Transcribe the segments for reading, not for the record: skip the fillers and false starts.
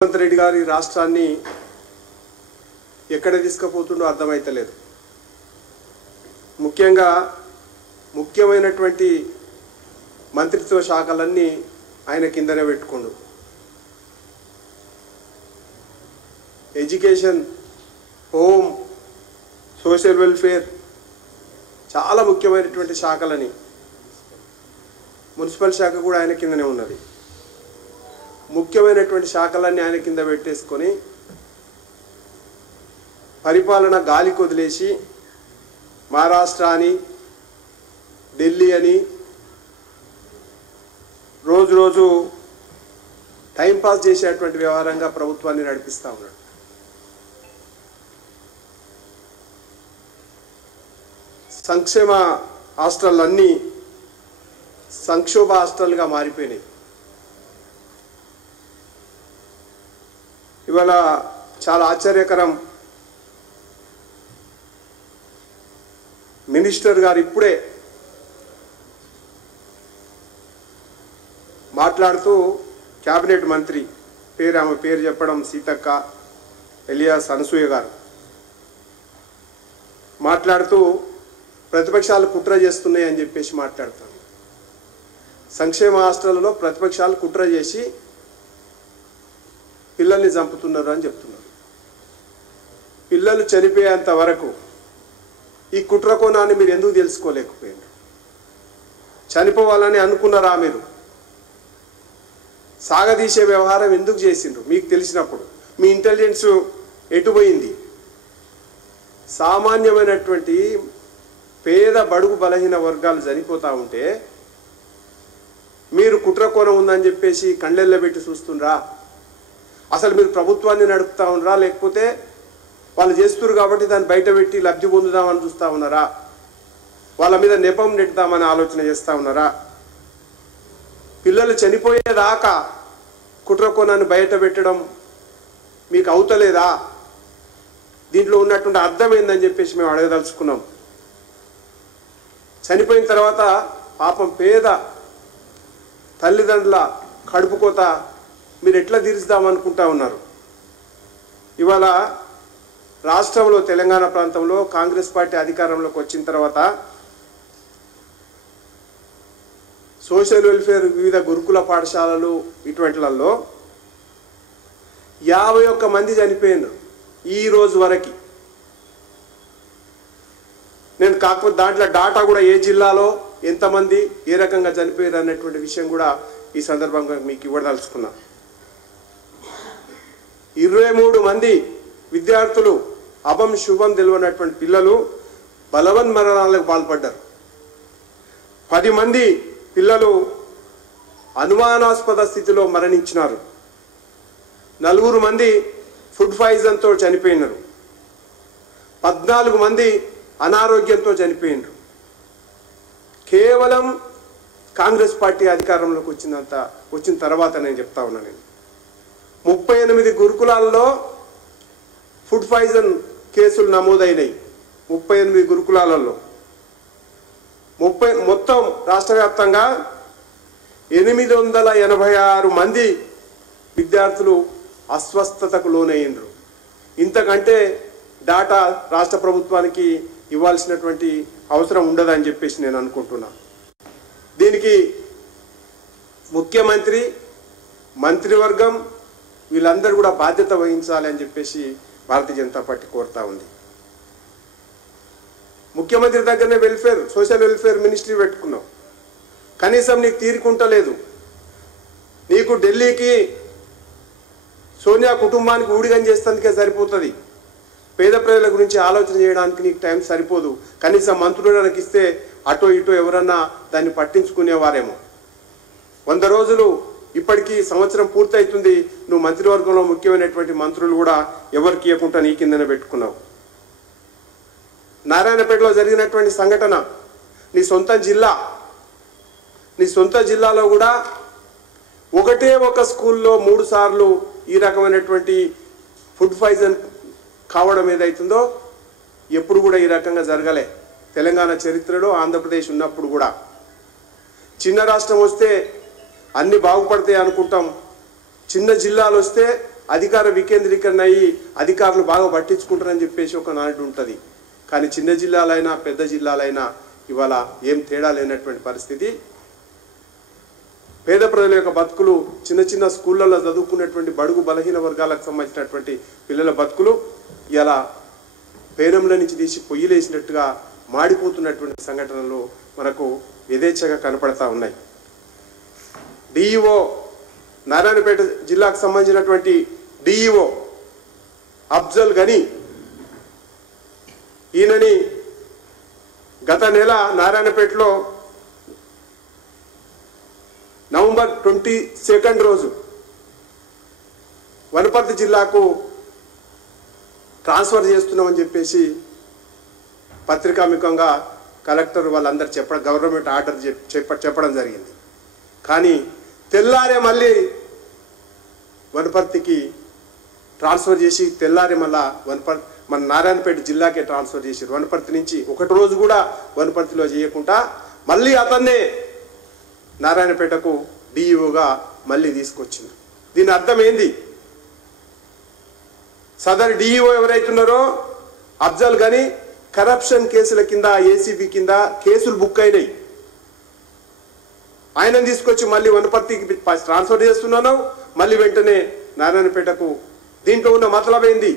రేవంత్ రెడ్డి గారి రాష్ట్రాన్ని ఎక్కడ తీసుకుపోతుండో అర్థమైతలేదు. ముఖ్యమైనటువంటి మంత్రిత్వ శాఖలన్నీ ఆయన కిందనే పెట్టుకుండు. ఎడ్యుకేషన్, హోమ్, సోషల్ వెల్ఫేర్ చాలా ముఖ్యమైనటువంటి శాఖలని, మున్సిపల్ శాఖ కూడా ఆయన కిందనే ఉన్నది. ముఖ్యమైనటువంటి శాఖలన్నీ ఆయన కింద పెట్టేసుకొని పరిపాలన గాలికి వదిలేసి మహారాష్ట్ర అని, ఢిల్లీ అని రోజు టైంపాస్ చేసేటువంటి వ్యవహారంగా ప్రభుత్వాన్ని నడిపిస్తూ ఉన్నాడు. సంక్షేమ హాస్టల్ అన్నీ సంక్షోభ హాస్టల్గా మారిపోయినాయి. ఇవాళ చాలా ఆశ్చర్యకరం, మినిస్టర్ గారు ఇప్పుడే మాట్లాడుతూ క్యాబినెట్ మంత్రి ఆమె పేరు చెప్పడం సీతక్క ఎలియాస్ అనసూయ గారు మాట్లాడుతూ ప్రతిపక్షాలు కుట్ర చేస్తున్నాయి అని చెప్పేసి మాట్లాడతారు. సంక్షేమ హాస్టల్లో ప్రతిపక్షాలు కుట్ర చేసి పిల్లల్ని చంపుతున్నారు అని చెప్తున్నారు. పిల్లలు చనిపోయేంత వరకు ఈ కుట్ర కోణాన్ని మీరు ఎందుకు తెలుసుకోలేకపోయారు? చనిపోవాలని అనుకున్నారా? మీరు సాగదీసే వ్యవహారం ఎందుకు చేసిండ్రు? మీకు తెలిసినప్పుడు మీ ఇంటెలిజెన్స్ ఎటుపోయింది? సామాన్యమైనటువంటి పేద బడుగు బలహీన వర్గాలు చనిపోతూ ఉంటే మీరు కుట్ర కోణం ఉందని చెప్పేసి కళ్ళెళ్ళ పెట్టి చూస్తుండ్రా? అసలు మీరు ప్రభుత్వాన్ని నడుపుతా ఉన్నారా, లేకపోతే వాళ్ళు చేస్తున్నారు కాబట్టి దాన్ని బయట పెట్టి లబ్ధి పొందుదామని చూస్తూ ఉన్నారా? వాళ్ళ మీద నెపం నెట్టుదామని ఆలోచన చేస్తూ ఉన్నారా? పిల్లలు చనిపోయేదాకా కుట్ర కోణాన్ని బయట పెట్టడం మీకు అవుతలేదా? దీంట్లో ఉన్నటువంటి అర్థం ఏందని చెప్పేసి మేము అడగదలుచుకున్నాం. చనిపోయిన తర్వాత పాపం పేద తల్లిదండ్రుల కడుపు కోత మీరు ఎట్లా తీర్చుదామనుకుంటా ఉన్నారు? ఇవాళ రాష్ట్రంలో, తెలంగాణ ప్రాంతంలో కాంగ్రెస్ పార్టీ అధికారంలోకి వచ్చిన తర్వాత సోషల్ వెల్ఫేర్ వివిధ గురుకుల పాఠశాలలు ఇటువంటిలలో 51 మంది చనిపోయినారు ఈ రోజు వరకు. నేను కాకపోతే దాంట్లో డాటా కూడా ఏ జిల్లాలో ఎంతమంది ఏ రకంగా చనిపోయారు అన్నటువంటి విషయం కూడా ఈ సందర్భంగా మీకు ఇవ్వదలుచుకున్నా. 23 మంది విద్యార్థులు, అభం శుభం తెలియనటువంటి పిల్లలు బలవన్ మరణాలకు పాల్పడ్డారు. 10 మంది పిల్లలు అనుమానాస్పద స్థితిలో మరణించినారు. 4 మంది ఫుడ్ పాయిజన్తో చనిపోయినారు. 14 మంది అనారోగ్యంతో చనిపోయినారు. కేవలం కాంగ్రెస్ పార్టీ అధికారంలోకి వచ్చిన తర్వాత నేను చెప్తా ఉన్నా. నేను 38 గురుకులాల్లో ఫుడ్ పాయిజన్ కేసులు నమోదైనాయి. 38 గురుకులాలలో మొత్తం రాష్ట్ర వ్యాప్తంగా 886 మంది విద్యార్థులు అస్వస్థతకు లోనయ్యిండ్రు. ఇంతకంటే డాటా రాష్ట్ర ప్రభుత్వానికి ఇవ్వాల్సినటువంటి అవసరం ఉండదని చెప్పేసి నేను అనుకుంటున్నా. దీనికి ముఖ్యమంత్రి, మంత్రివర్గం వీళ్ళందరూ కూడా బాధ్యత వహించాలి అని చెప్పేసి భారతీయ జనతా పార్టీ కోరుతా ఉంది. ముఖ్యమంత్రి దగ్గరనే సోషల్ వెల్ఫేర్ మినిస్ట్రీ పెట్టుకున్నావు. కనీసం నీకు తీరుకుంటలేదు. నీకు ఢిల్లీకి సోనియా కుటుంబానికి ఊడిగం చేసేందుకే సరిపోతుంది. పేద ప్రజల గురించి ఆలోచన చేయడానికి నీకు టైం సరిపోదు. కనీసం మంత్రులకు ఇస్తే అటో ఇటో ఎవరన్నా దాన్ని పట్టించుకునేవారేమో. 100 రోజులు ఇప్పటికీ సంవత్సరం పూర్తవుతుంది. నువ్వు మంత్రివర్గంలో ముఖ్యమైనటువంటి మంత్రులు కూడా ఎవరికి ఇవ్వకుండా నీ కిందనే పెట్టుకున్నావు. నారాయణపేటలో జరిగినటువంటి సంఘటన నీ సొంత జిల్లాలో కూడా ఒకటే ఒక స్కూల్లో 3 సార్లు ఈ రకమైనటువంటి ఫుడ్ పాయిజన్ కావడం ఏదైతుందో ఎప్పుడు కూడా ఈ రకంగా జరగలే. తెలంగాణ చరిత్రలో, ఆంధ్రప్రదేశ్ ఉన్నప్పుడు కూడా. చిన్న రాష్ట్రం వస్తే అన్ని బాగుపడతాయి అనుకుంటాం. చిన్న జిల్లాలు వస్తే అధికార వికేంద్రీకరణ అయ్యి అధికారులు బాగా పట్టించుకుంటారని చెప్పేసి ఒక నాడు ఉంటుంది. కానీ చిన్న జిల్లాలైనా పెద్ద జిల్లాలైనా ఇవాళ ఏం తేడా లేనటువంటి పరిస్థితి. పేద ప్రజల యొక్క బతుకులు, చిన్న చిన్న స్కూళ్ళల్లో చదువుకున్నటువంటి బడుగు బలహీన వర్గాలకు సంబంధించినటువంటి పిల్లల బతుకులు ఇలా పేరంలో నుంచి తీసి పొయ్యిలేసినట్టుగా మాడిపోతున్నటువంటి సంఘటనలు మనకు యథేచ్ఛగా కనపడతా ఉన్నాయి. డిఈఓ నారాయణపేట జిల్లాకు సంబంధించినటువంటి డిఈఓ అఫ్జల్ గనీ, ఈయనని గత నెల నారాయణపేటలో నవంబర్ 22 రోజు వనపర్తి జిల్లాకు ట్రాన్స్ఫర్ చేస్తున్నామని చెప్పేసి పత్రికాముఖంగా కలెక్టర్ వాళ్ళందరూ గవర్నమెంట్ ఆర్డర్ చెప్పడం జరిగింది. కానీ తెల్లారే మళ్ళీ వనపర్తికి ట్రాన్స్ఫర్ చేసి తెల్లారే మళ్ళా మన నారాయణపేట జిల్లాకే ట్రాన్స్ఫర్ చేశారు. వనపర్తి నుంచి ఒకటి రోజు కూడా వనపర్తిలో చేయకుండా మళ్ళీ అతన్నే నారాయణపేటకు డిఈఓగా మళ్ళీ తీసుకొచ్చింది. దీని అర్థం ఏంది? సదరు డిఈఓ ఎవరైతున్నారో అఫ్జల్ గనీ కరప్షన్ కేసుల కింద ఏసీబీ కింద కేసులు బుక్ అయినాయి. ఆయనను తీసుకొచ్చి మళ్ళీ వనపర్తికి ట్రాన్స్ఫర్ చేస్తున్నాను, మళ్ళీ వెంటనే నారాయణపేటకు. దీంట్లో ఉన్న మతలబ్ ఏంది?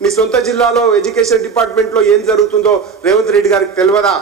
నీ సొంత జిల్లాలో ఎడ్యుకేషన్ డిపార్ట్మెంట్లో ఏం జరుగుతుందో రేవంత్ రెడ్డి గారికి తెలియదా?